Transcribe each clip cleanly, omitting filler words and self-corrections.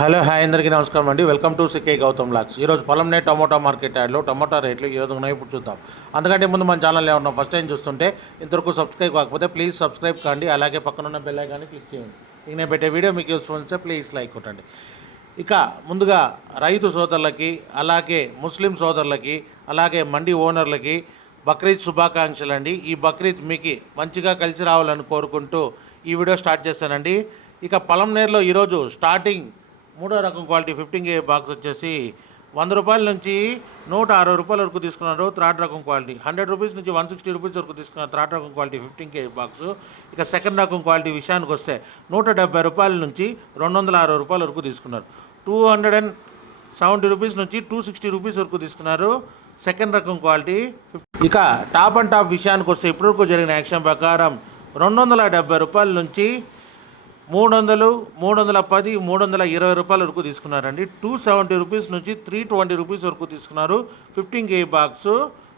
Hello hi అందరికీ నమస్కారం అండి. వెల్కమ్ టు సికే గౌతమ్ లాక్స్. ఈరోజు పొలంనే టమోటా మార్కెట్ యాడ్లో టమోటా రేట్లు ఏ విధంగా ఉన్నాయో ఇప్పుడు చూద్దాం. అందుకంటే ముందు మన ఛానల్ ఏమన్నా ఫస్ట్ టైం చూస్తుంటే ఇంతవరకు సబ్స్క్రైబ్ కాకపోతే ప్లీజ్ సబ్స్క్రైబ్ కాండి. అలాగే పక్కనున్న బెల్ ఐకాన్ని క్లిక్ చేయండి. ఇక నేను పెట్టే వీడియో మీకు యూస్ఫుల్ అయితే ప్లీజ్ లైక్ కొట్టండి. ఇక ముందుగా రైతు సోదరులకి, అలాగే ముస్లిం సోదరులకి, అలాగే మండి ఓనర్లకి బక్రీద్ శుభాకాంక్షలు అండి. ఈ బక్రీద్ మీకు మంచిగా కలిసి రావాలని కోరుకుంటూ ఈ వీడియో స్టార్ట్ చేస్తానండి. ఇక పొలంనేరులో ఈరోజు స్టార్టింగ్ మూడో రకం క్వాలిటీ 15 బాక్స్ వచ్చేసి 100 రూపాయల నుంచి 160 రూపాయల వరకు తీసుకున్నారు. థర్డ్ రకం క్వాలిటీ 100 రూపీస్ నుంచి 160 రూపీస్ వరకు తీసుకున్నారు. థర్డ్ రకం క్వాలిటీ 15 బాక్స్. ఇక సెకండ్ రకం క్వాలిటీ విషయానికి వస్తే 170 రూపాయల నుంచి 260 రూపాయల వరకు తీసుకున్నారు. 270 రూపీస్ నుంచి 260 రూపీస్ వరకు తీసుకున్నారు సెకండ్ రకం క్వాలిటీ. ఇక టాప్ అండ్ టాప్ విషయానికి వస్తే ఇప్పటివరకు జరిగిన యాక్షన్ ప్రకారం 270 రూపాయల నుంచి 300, 310, 320 రూపాయల వరకు తీసుకున్నారండి. 270 రూపీస్ నుంచి 320 రూపీస్ వరకు తీసుకున్నారు 15 కేజీ బాక్స్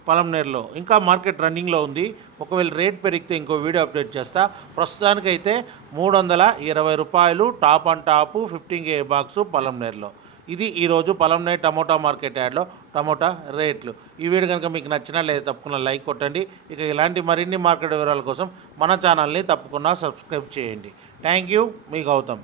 పొలంనేరులో. ఇంకా మార్కెట్ రన్నింగ్లో ఉంది. ఒకవేళ రేట్ పెరిగితే ఇంకో వీడియో అప్డేట్ చేస్తా. ప్రస్తుతానికైతే 320 రూపాయలు top and top 15 KG box పొలంనేరులో. ఇది ఈరోజు పొలంనేరు టమోటా మార్కెట్ యాడ్లో టమోటా రేట్లు. ఈ వీడియో కనుక మీకు నచ్చినా లేదా తప్పకుండా లైక్ కొట్టండి. ఇక ఇలాంటి మరిన్ని మార్కెట్ వివరాల కోసం మన ఛానల్ని తప్పకుండా సబ్స్క్రైబ్ చేయండి. థ్యాంక్ యూ, మీ గౌతమ్.